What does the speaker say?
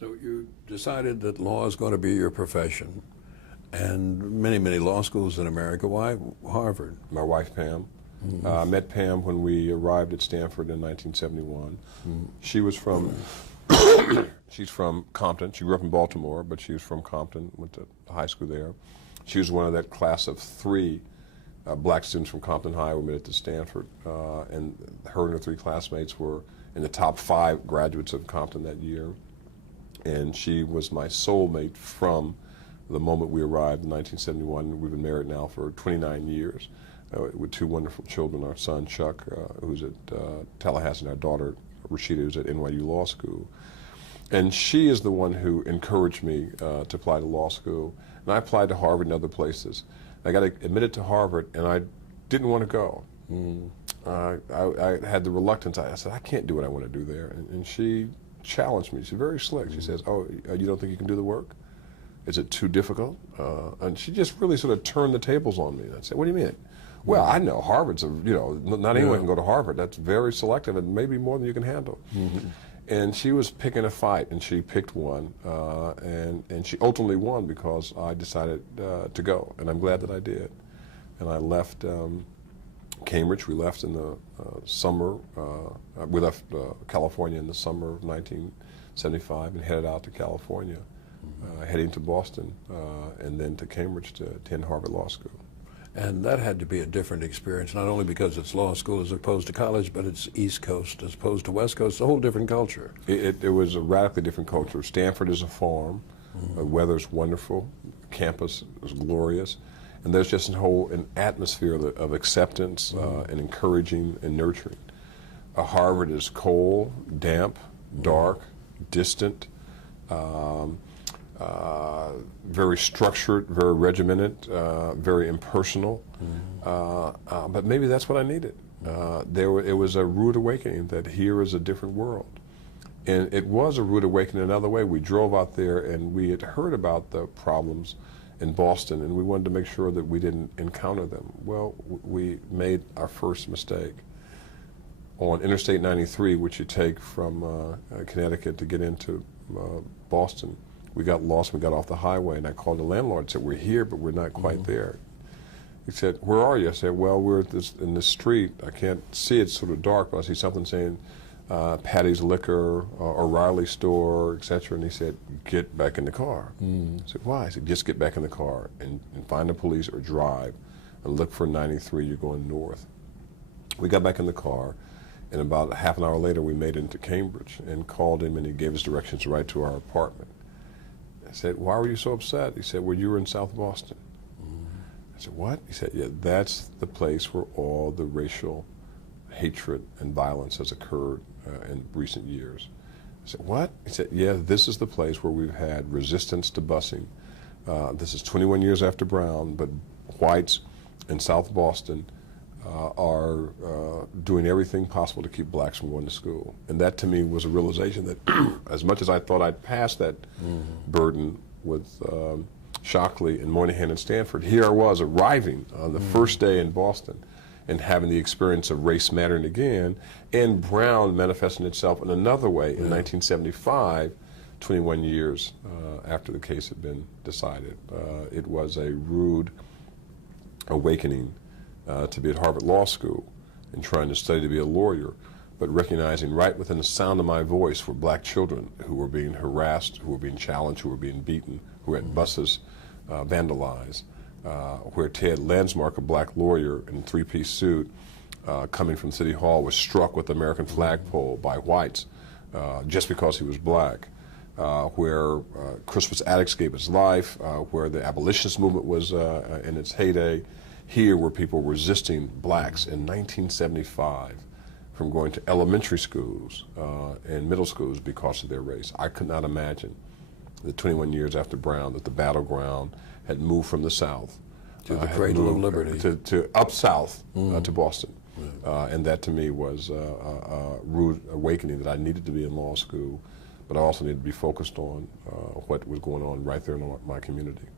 So you decided that law is going to be your profession, and many, many law schools in America. Why Harvard? My wife, Pam. I met Pam when we arrived at Stanford in 1971. She was from, she's from Compton. She grew up in Baltimore, but she was from Compton, went to high school there. She was one of that class of 3 black students from Compton High who made it to Stanford, and her and her 3 classmates were in the top 5 graduates of Compton that year. And she was my soulmate from the moment we arrived in 1971. We've been married now for 29 years with 2 wonderful children, our son Chuck, who's at Tallahassee, and our daughter Rashida, who's at NYU Law School. And she is the one who encouraged me to apply to law school. And I applied to Harvard and other places. I got admitted to Harvard, and I didn't want to go. I had the reluctance. I said, I can't do what I want to do there. And she challenged me. She's very slick. She says, oh, you don't think you can do the work? Is it too difficult? And she just really sort of turned the tables on me. I said, what do you mean? Well, I know Harvard's, not anyone can go to Harvard. That's very selective and maybe more than you can handle. And she was picking a fight, and she picked one, and she ultimately won because I decided to go, and I'm glad that I did. And I left Cambridge. We left in the summer. We left California in the summer of 1975 and headed out to California, heading to Boston and then to Cambridge to attend Harvard Law School. And that had to be a different experience, not only because it's law school as opposed to college, but it's East Coast as opposed to West Coast, a whole different culture. It was a radically different culture. Stanford is a farm. The weather's wonderful. Campus is glorious. And there's just an atmosphere of acceptance and encouraging and nurturing. Harvard is cold, damp, dark, distant, very structured, very regimented, very impersonal. But maybe that's what I needed. It was a rude awakening that here is a different world. And it was a rude awakening another way. We drove out there and we had heard about the problems in Boston, and we wanted to make sure that we didn't encounter them. Well, we made our first mistake. On Interstate 93, which you take from Connecticut to get into Boston, we got lost. We got off the highway, and I called the landlord and said, we're here, but we're not quite there. He said, where are you? I said, well, we're in this street. I can't see it. It's sort of dark, but I see something saying Patty's Liquor, O'Reilly Store, etc. And he said, get back in the car. I said, why? He said, just get back in the car and find the police or drive and look for 93. You're going north. We got back in the car, and about half an hour later, we made it into Cambridge and called him, and he gave us directions right to our apartment. I said, why were you so upset? He said, well, you were in South Boston. I said, what? He said, yeah, that's the place where all the racial hatred and violence has occurred in recent years. I said, what? He said, yeah, this is the place where we've had resistance to busing. This is 21 years after Brown, but whites in South Boston are doing everything possible to keep blacks from going to school. And that to me was a realization that as much as I thought I'd passed that burden with Shockley and Moynihan and Stanford, here I was arriving on the first day in Boston and having the experience of race mattering again, and Brown manifesting itself in another way in 1975, 21 years after the case had been decided. It was a rude awakening to be at Harvard Law School and trying to study to be a lawyer, but recognizing right within the sound of my voice were black children who were being harassed, who were being challenged, who were being beaten, who had buses vandalized, where Ted Landsmark, a black lawyer in a 3-piece suit, coming from City Hall, was struck with the American flagpole by whites just because he was black, where Crispus Attucks gave his life, where the abolitionist movement was in its heyday. Here were people resisting blacks in 1975 from going to elementary schools and middle schools because of their race. I could not imagine that 21 years after Brown that the battleground had moved from the South to the cradle of liberty to up south to Boston. And that to me was a rude awakening that I needed to be in law school, but I also needed to be focused on what was going on right there in my community.